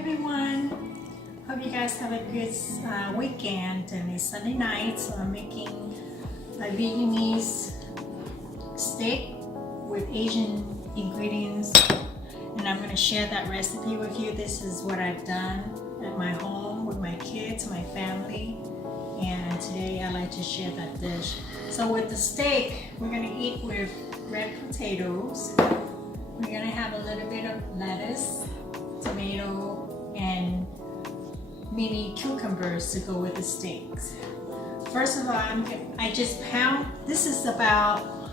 everyone. Hope you guys have a good weekend, and it's Sunday night, so I'm making a Vietnamese steak with Asian ingredients, and I'm going to share that recipe with you. This is what I've done at my home with my kids, my family, and today I like to share that dish. So with the steak, we're going to eat with red potatoes. We're going to have a little bit of lettuce, tomato, and mini cucumbers to go with the steaks. First of all, I just pound. This is about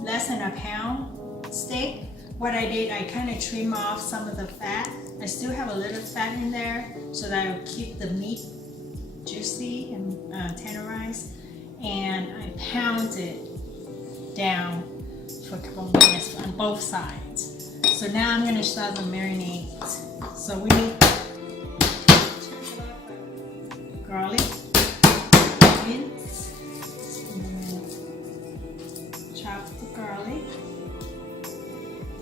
less than a pound steak. What I did, I kind of trim off some of the fat. I still have a little fat in there so that I will keep the meat juicy and tenderized. And I pound it down for a couple of minutes on both sides. So now I'm going to start the marinade. So we need garlic, mince, chop the garlic,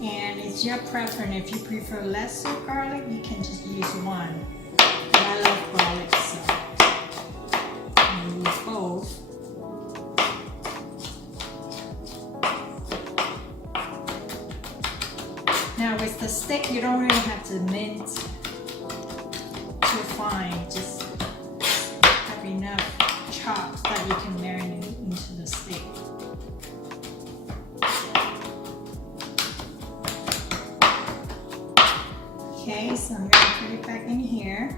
and it's your preference. If you prefer less garlic, you can just use one. But I love garlic, so I use both. Now with the steak, you don't really have to mince too fine. Just have enough chops that you can marinate into the steak. Okay, so I'm going to put it back in here.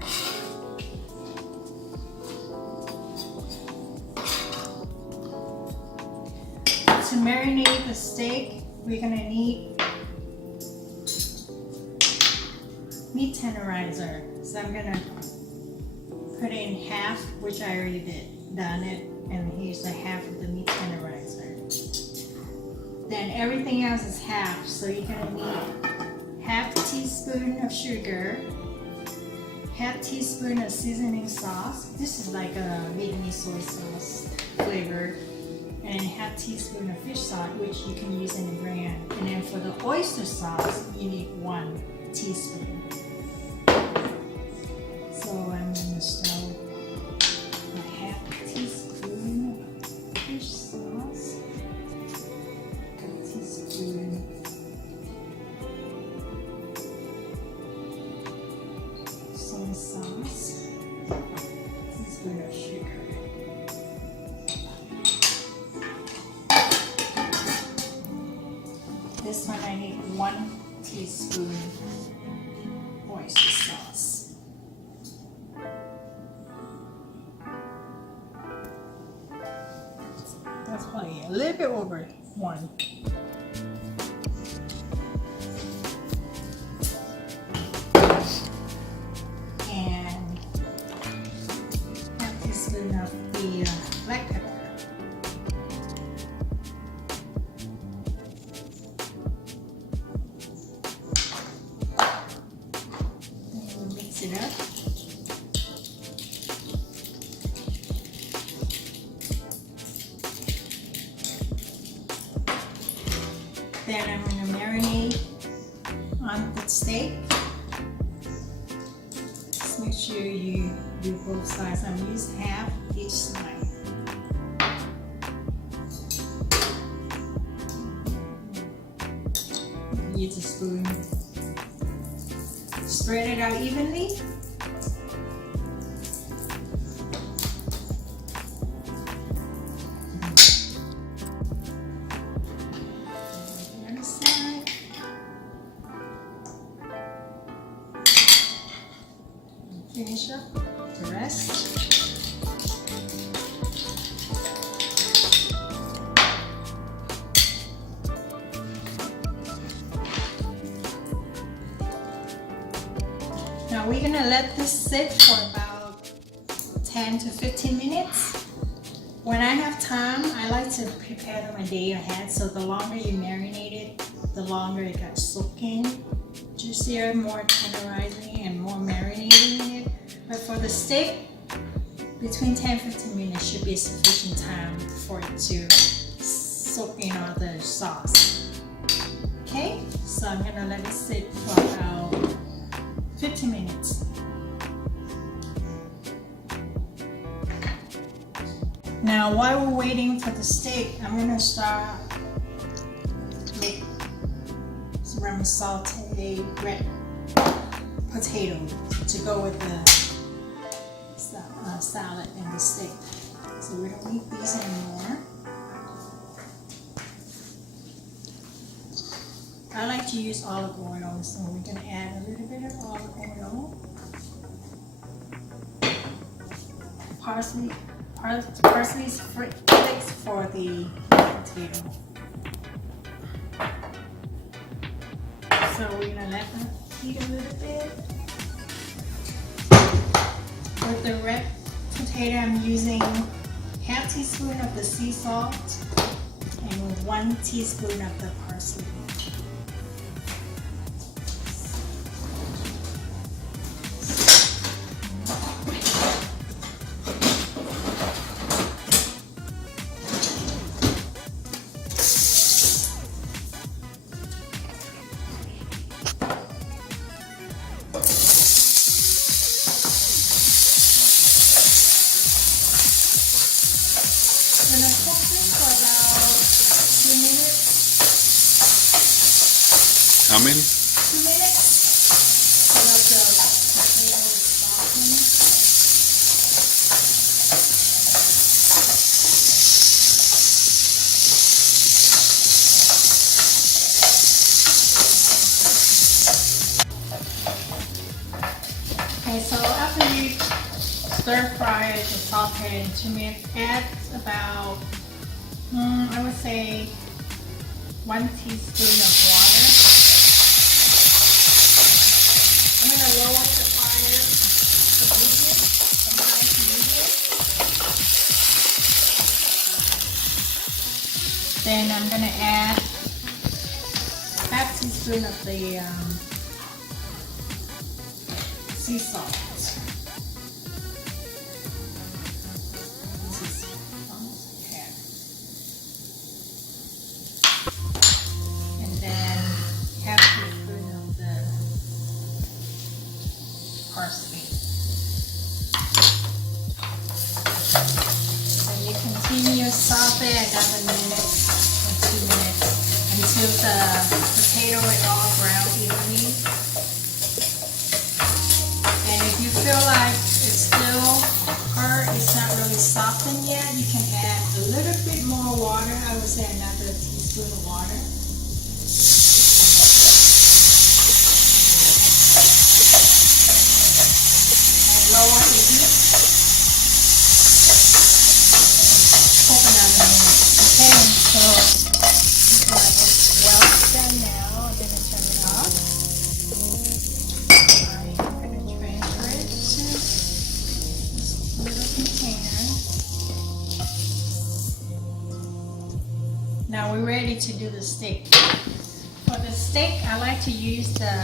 To marinate the steak, we're going to need meat tenderizer. So I'm gonna put it in half, which I already done it, and here's the half of the meat tenderizer. Then everything else is half, so you're gonna need half teaspoon of sugar, half teaspoon of seasoning sauce. This is like a Vietnamese soy sauce flavor, and half teaspoon of fish sauce, which you can use in the brand. And then for the oyster sauce, you need 1 teaspoon. So I'm going to start a half teaspoon of fish sauce, a teaspoon soy sauce, a teaspoon of sugar. This one I need 1 teaspoon oyster sauce. That's probably a little bit over 1. And half teaspoon of the black pepper. And we'll mix it up. Then I'm going to marinate on the steak. Just make sure you do both sides. I'm using half each side. Use a spoon. Spread it out evenly. Finish up the rest. Now we're gonna let this sit for about 10 to 15 minutes. When I have time, I like to prepare them a day ahead, so the longer you marinate it, the longer it got soaking, juicier, more tenderizing, and more marinating in it. But for the steak, between 10 and 15 minutes should be sufficient time for it to soak in all the sauce. Okay, so I'm gonna let it sit for about 15 minutes. Now while we're waiting for the steak, I'm gonna start make some sauteed red potato to go with the salad and the steak. So we don't need these anymore. I like to use olive oil, so we're gonna add a little bit of olive oil. Parsley flakes for the potato. So we're gonna let them heat a little bit. With the red potato, I'm using half teaspoon of the sea salt and 1 teaspoon of the parsley. I'm gonna cook this for about 2 minutes. How many? 2 minutes. So that the potato is softened. Okay, so after you stir fry it and saute it in 2 minutes, add about, I would say, 1 teaspoon of water. I'm going to lower the fire to medium, from high to medium. Then I'm going to add half teaspoon of the sea salt. Parsley. And you continue to saute another minute or 2 minutes until the potato is all browned evenly. And if you feel like it's still hard, it's not really softened yet, you can add a little bit more water. I would say another teaspoon of water. Lower the heat. Cook another minute. Okay, so it's well done now. I'm going to turn it off. I'm going to transfer it to this little container. Now we're ready to do the steak. For the steak, I like to use the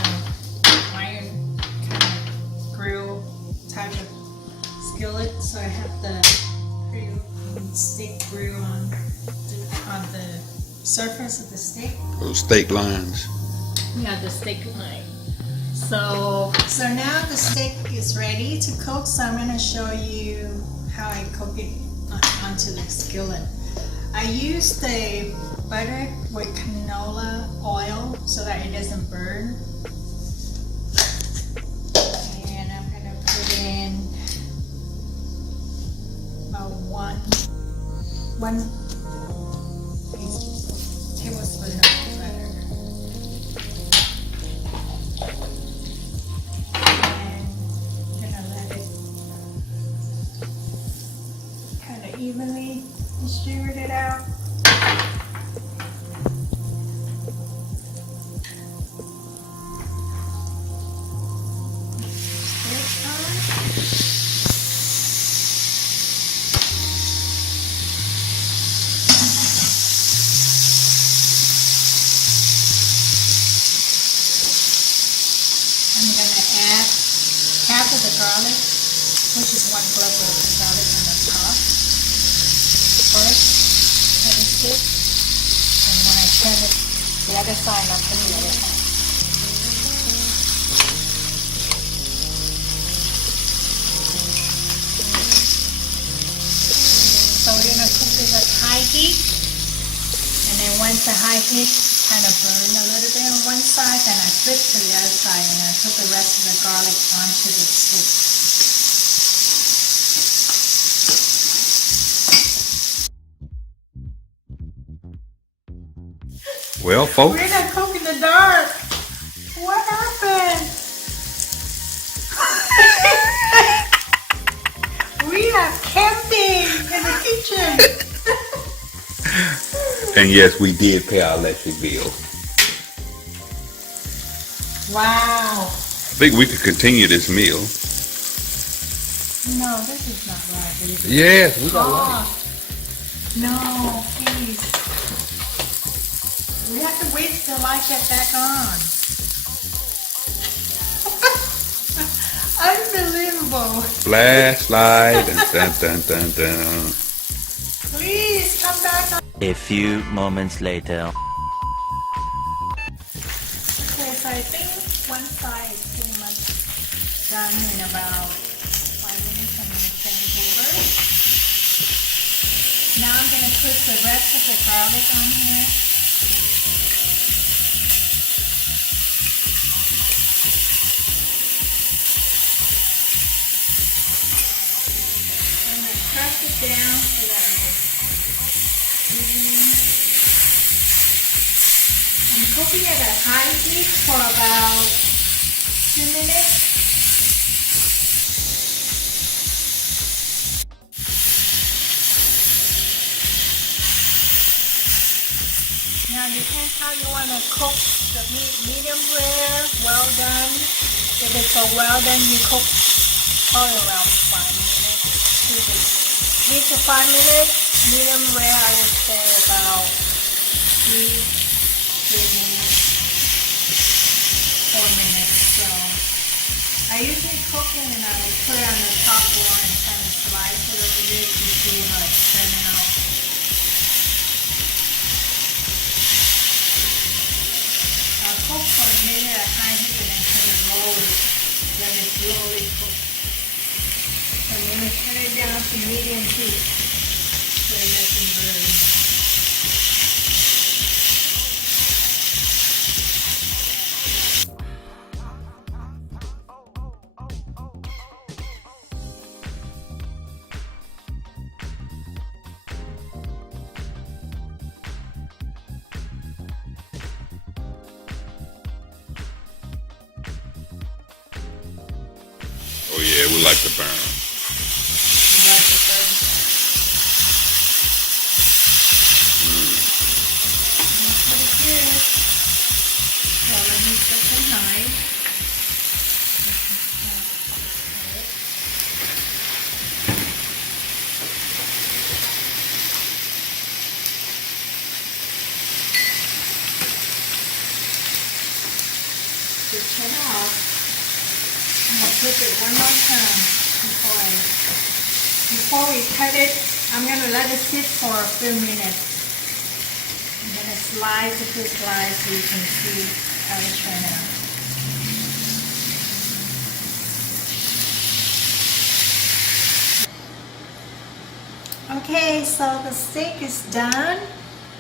iron kind of grill type of skillet, so I have the steak grill on the surface of the steak. Those steak lines. Yeah, the steak line. So now the steak is ready to cook. So I'm going to show you how I cook it onto the skillet. I use the butter with canola oil so that it doesn't burn. In about one tablespoon of butter, and I'm gonna let it kind of evenly distribute it out. I'm going to add half of the garlic, which is 1 clove of garlic on the top. First, let it sit, and when I turn it the other side, I'll put the other side. So we're going to the high heat kind of burn a little bit on one side, then I flip to the other side and I put the rest of the garlic onto the steak. Well, folks, We're not cooking in the dark. What happened? We are camping in the kitchen. and yes, we did pay our electric bill. Wow. I think we could continue this meal. No, this is not right, is it? Yes, we got light. No, please. We have to wait till the light gets back on. Unbelievable. Flashlight and dun dun dun dun. Please come back on. A few moments later. Okay, so I think one side is pretty much done in about 5 minutes. I'm going to turn it over. Now I'm going to put the rest of the garlic on here. I'm going to press it down so that it's even. I'm cooking at a high heat for about 2 minutes. Now depends how you want to cook the meat, medium rare, well done. If it's a well done, you cook probably around 5 minutes. 3 to 5 minutes. Medium rare, I would say about 3 minutes, 4 minutes. So I usually cook it and I will put it on the top floor and kind of slice it a little bit to see how it's turning out. I'll cook for a minute at high heat and then turn it low, then it slowly cooks. So I'm going to turn it down to medium heat so it doesn't burn. Oh yeah, we like to burn. That's the third. That's pretty good. So let me put some knife. Switch it off. I'm gonna flip it one more time before we cut it. I'm gonna let it sit for a few minutes. I'm gonna slice it to slice so you can see how it turned out. Okay, so the steak is done.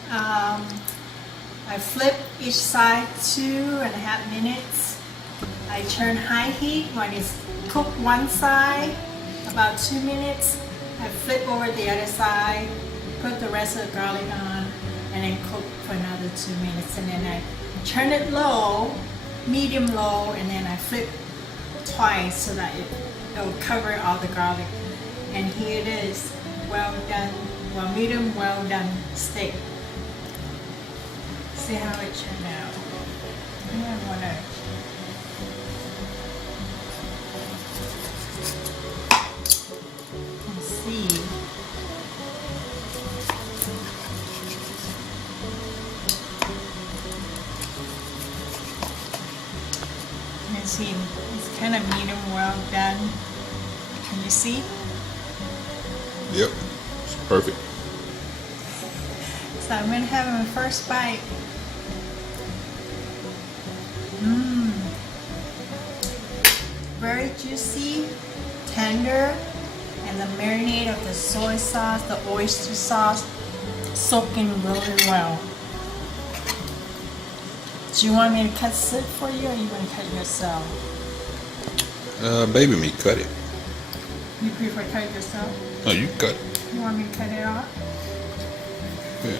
I flip each side 2.5 minutes. I turn high heat when it's cooked one side, about 2 minutes. I flip over the other side, put the rest of the garlic on, and then cook for another 2 minutes. And then I turn it low, medium low, and then I flip twice so that it will cover all the garlic. And here it is, well done, medium well done steak. See how it turned out. I want to. See. You see, it's kind of medium well done. Can you see? Yep, it's perfect. So I'm gonna have my first bite. Very juicy, tender, and the marinade of the soy sauce, the oyster sauce, soaking really well. Do you want me to cut it for you, or you want to cut it yourself? Baby me, cut it. You prefer cut it yourself? No, you cut it. You want me to cut it off? Yeah.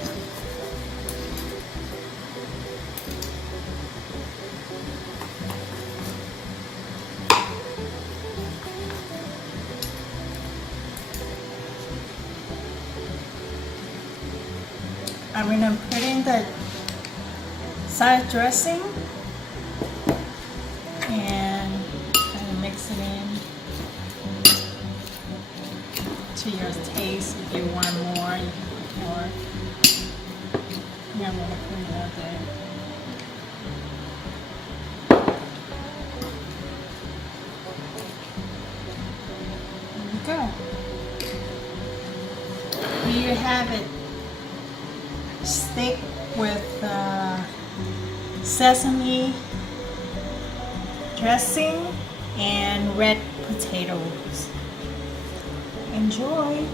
I'm gonna put in the salad dressing and kind of mix it in to your taste. If you want more, you can put more. Yeah, I'm gonna put it out there. There you go. Here you have it. Steak with sesame dressing and red potatoes. Enjoy!